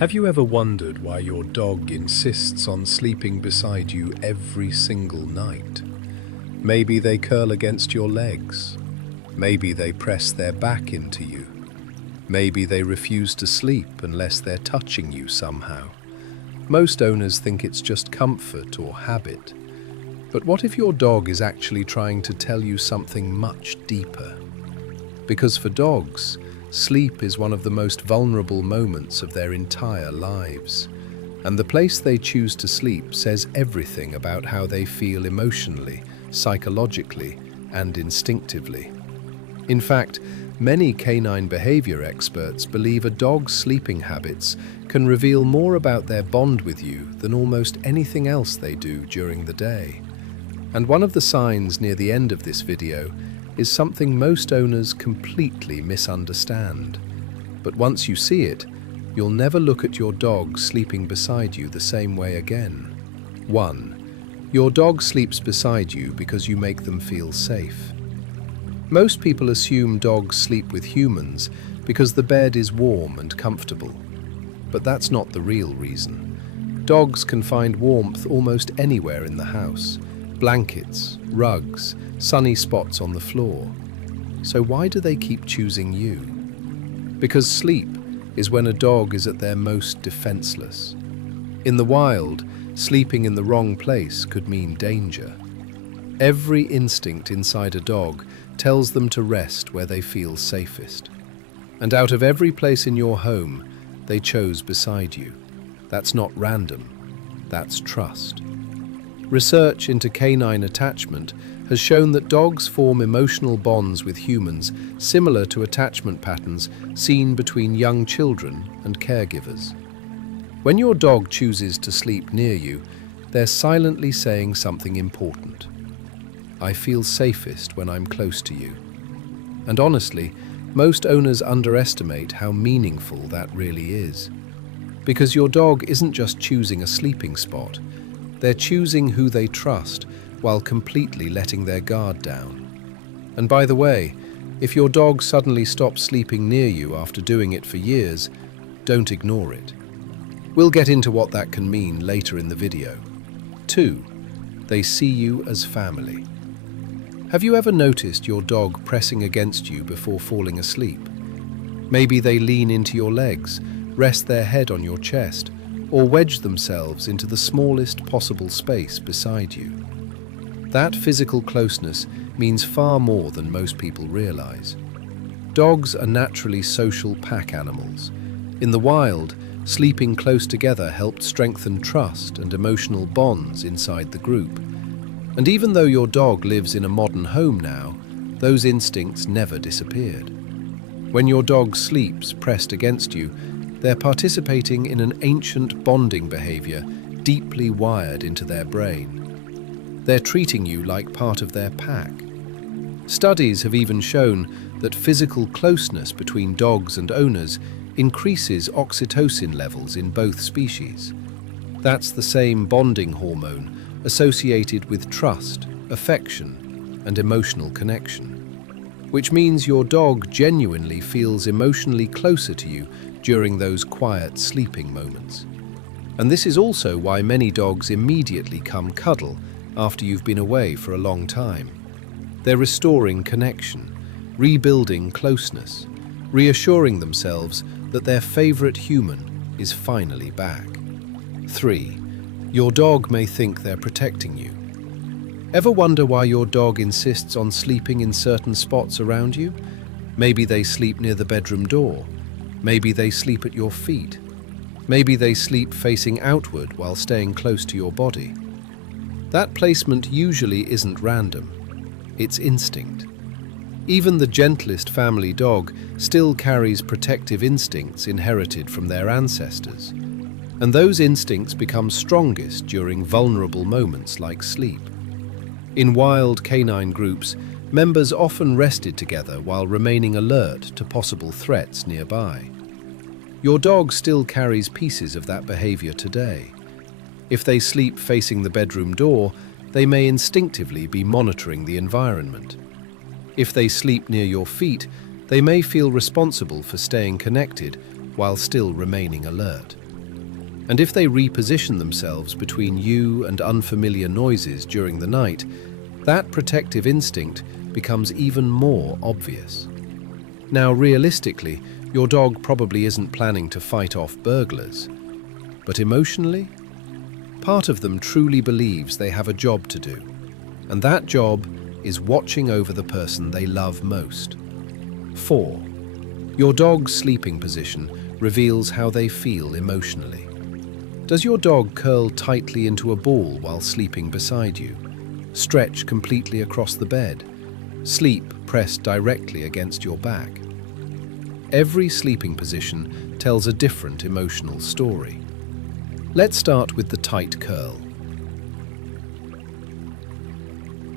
Have you ever wondered why your dog insists on sleeping beside you every single night? Maybe they curl against your legs. Maybe they press their back into you. Maybe they refuse to sleep unless they're touching you somehow. Most owners think it's just comfort or habit. But what if your dog is actually trying to tell you something much deeper? Because for dogs, sleep is one of the most vulnerable moments of their entire lives. And the place they choose to sleep says everything about how they feel emotionally, psychologically, and instinctively. In fact, many canine behavior experts believe a dog's sleeping habits can reveal more about their bond with you than almost anything else they do during the day. And one of the signs near the end of this video is something most owners completely misunderstand. But once you see it, you'll never look at your dog sleeping beside you the same way again. 1. Your dog sleeps beside you because you make them feel safe. Most people assume dogs sleep with humans because the bed is warm and comfortable. But that's not the real reason. Dogs can find warmth almost anywhere in the house. Blankets, rugs, sunny spots on the floor. So why do they keep choosing you? Because sleep is when a dog is at their most defenseless. In the wild, sleeping in the wrong place could mean danger. Every instinct inside a dog tells them to rest where they feel safest. And out of every place in your home, they chose beside you. That's not random, that's trust. Research into canine attachment has shown that dogs form emotional bonds with humans similar to attachment patterns seen between young children and caregivers. When your dog chooses to sleep near you, they're silently saying something important. I feel safest when I'm close to you. And honestly, most owners underestimate how meaningful that really is. Because your dog isn't just choosing a sleeping spot, they're choosing who they trust while completely letting their guard down. And by the way, if your dog suddenly stops sleeping near you after doing it for years, don't ignore it. We'll get into what that can mean later in the video. 2. They see you as family. Have you ever noticed your dog pressing against you before falling asleep? Maybe they lean into your legs, rest their head on your chest, or wedge themselves into the smallest possible space beside you. That physical closeness means far more than most people realize. Dogs are naturally social pack animals. In the wild, sleeping close together helped strengthen trust and emotional bonds inside the group. And even though your dog lives in a modern home now, those instincts never disappeared. When your dog sleeps pressed against you, they're participating in an ancient bonding behavior deeply wired into their brain. They're treating you like part of their pack. Studies have even shown that physical closeness between dogs and owners increases oxytocin levels in both species. That's the same bonding hormone associated with trust, affection, and emotional connection. Which means your dog genuinely feels emotionally closer to you during those quiet sleeping moments. And this is also why many dogs immediately come cuddle after you've been away for a long time. They're restoring connection, rebuilding closeness, reassuring themselves that their favorite human is finally back. 3. Your dog may think they're protecting you. Ever wonder why your dog insists on sleeping in certain spots around you? Maybe they sleep near the bedroom door. Maybe they sleep at your feet. Maybe they sleep facing outward while staying close to your body. That placement usually isn't random. It's instinct. Even the gentlest family dog still carries protective instincts inherited from their ancestors. And those instincts become strongest during vulnerable moments like sleep. In wild canine groups, members often rested together while remaining alert to possible threats nearby. Your dog still carries pieces of that behavior today. If they sleep facing the bedroom door, they may instinctively be monitoring the environment. If they sleep near your feet, they may feel responsible for staying connected while still remaining alert. And if they reposition themselves between you and unfamiliar noises during the night, that protective instinct becomes even more obvious. Now, realistically, your dog probably isn't planning to fight off burglars. But emotionally, part of them truly believes they have a job to do. And that job is watching over the person they love most. 4. Your dog's sleeping position reveals how they feel emotionally. Does your dog curl tightly into a ball while sleeping beside you? Stretch completely across the bed? Sleep pressed directly against your back? Every sleeping position tells a different emotional story. Let's start with the tight curl.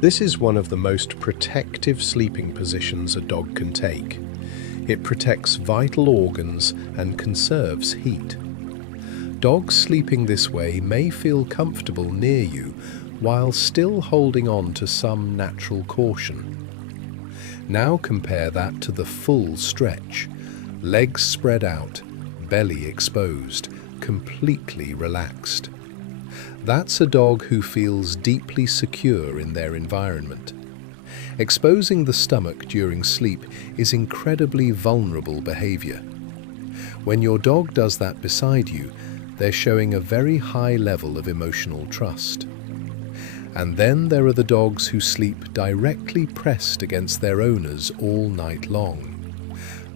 This is one of the most protective sleeping positions a dog can take. It protects vital organs and conserves heat. Dogs sleeping this way may feel comfortable near you while still holding on to some natural caution. Now compare that to the full stretch, legs spread out, belly exposed, completely relaxed. That's a dog who feels deeply secure in their environment. Exposing the stomach during sleep is incredibly vulnerable behavior. When your dog does that beside you, they're showing a very high level of emotional trust. And then there are the dogs who sleep directly pressed against their owners all night long.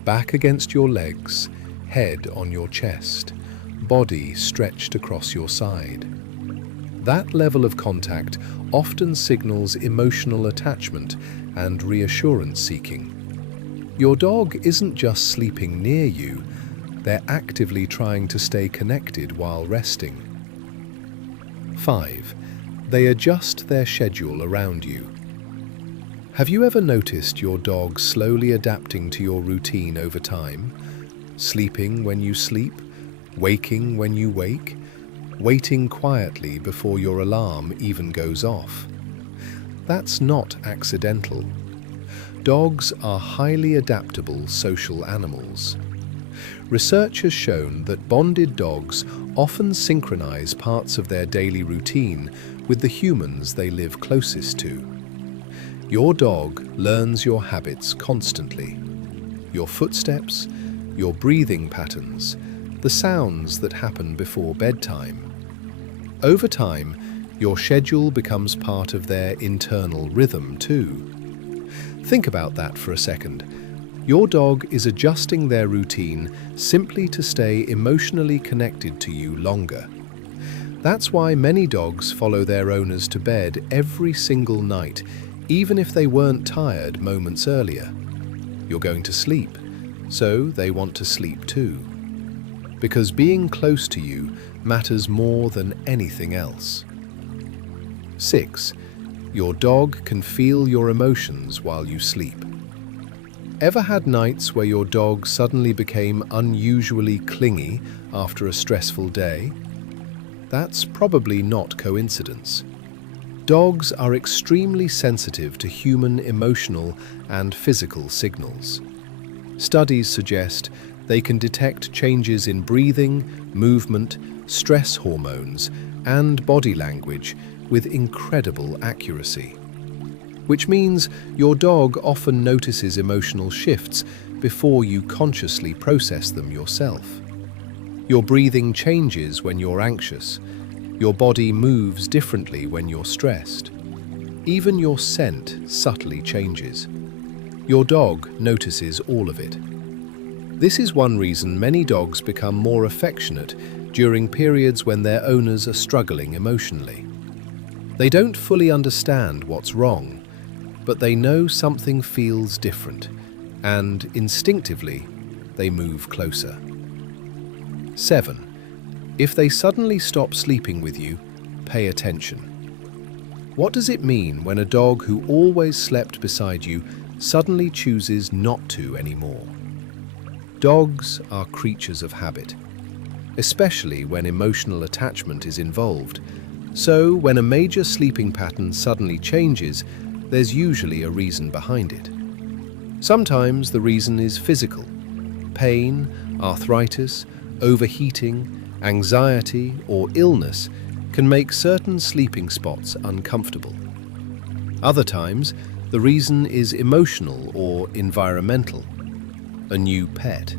Back against your legs, head on your chest, body stretched across your side. That level of contact often signals emotional attachment and reassurance seeking. Your dog isn't just sleeping near you, they're actively trying to stay connected while resting. 5. They adjust their schedule around you. Have you ever noticed your dog slowly adapting to your routine over time? Sleeping when you sleep, waking when you wake, waiting quietly before your alarm even goes off. That's not accidental. Dogs are highly adaptable social animals. Research has shown that bonded dogs often synchronize parts of their daily routine with the humans they live closest to. Your dog learns your habits constantly. Your footsteps, your breathing patterns, the sounds that happen before bedtime. Over time, your schedule becomes part of their internal rhythm too. Think about that for a second. Your dog is adjusting their routine simply to stay emotionally connected to you longer. That's why many dogs follow their owners to bed every single night, even if they weren't tired moments earlier. You're going to sleep, so they want to sleep too. Because being close to you matters more than anything else. 6. Your dog can feel your emotions while you sleep. Ever had nights where your dog suddenly became unusually clingy after a stressful day? That's probably not coincidence. Dogs are extremely sensitive to human emotional and physical signals. Studies suggest they can detect changes in breathing, movement, stress hormones, and body language with incredible accuracy. Which means your dog often notices emotional shifts before you consciously process them yourself. Your breathing changes when you're anxious. Your body moves differently when you're stressed. Even your scent subtly changes. Your dog notices all of it. This is one reason many dogs become more affectionate during periods when their owners are struggling emotionally. They don't fully understand what's wrong, but they know something feels different, and instinctively, they move closer. 7. If they suddenly stop sleeping with you, pay attention. What does it mean when a dog who always slept beside you suddenly chooses not to anymore? Dogs are creatures of habit, especially when emotional attachment is involved. So, when a major sleeping pattern suddenly changes, there's usually a reason behind it. Sometimes the reason is physical: pain, arthritis, overheating, Anxiety or illness can make certain sleeping spots uncomfortable. Other times, the reason is emotional or environmental. A new pet,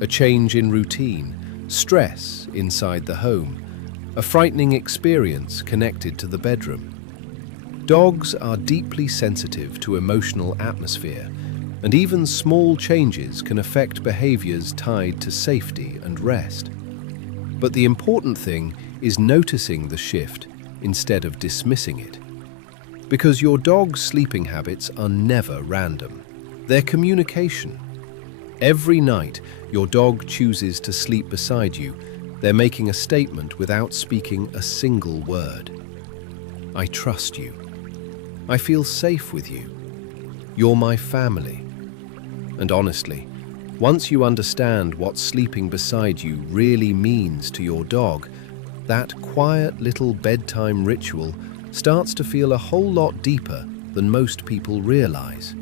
a change in routine, stress inside the home, a frightening experience connected to the bedroom. Dogs are deeply sensitive to emotional atmosphere, and even small changes can affect behaviors tied to safety and rest. But the important thing is noticing the shift instead of dismissing it. Because your dog's sleeping habits are never random. They're communication. Every night your dog chooses to sleep beside you, they're making a statement without speaking a single word. I trust you. I feel safe with you. You're my family. And honestly, once you understand what sleeping beside you really means to your dog, that quiet little bedtime ritual starts to feel a whole lot deeper than most people realize.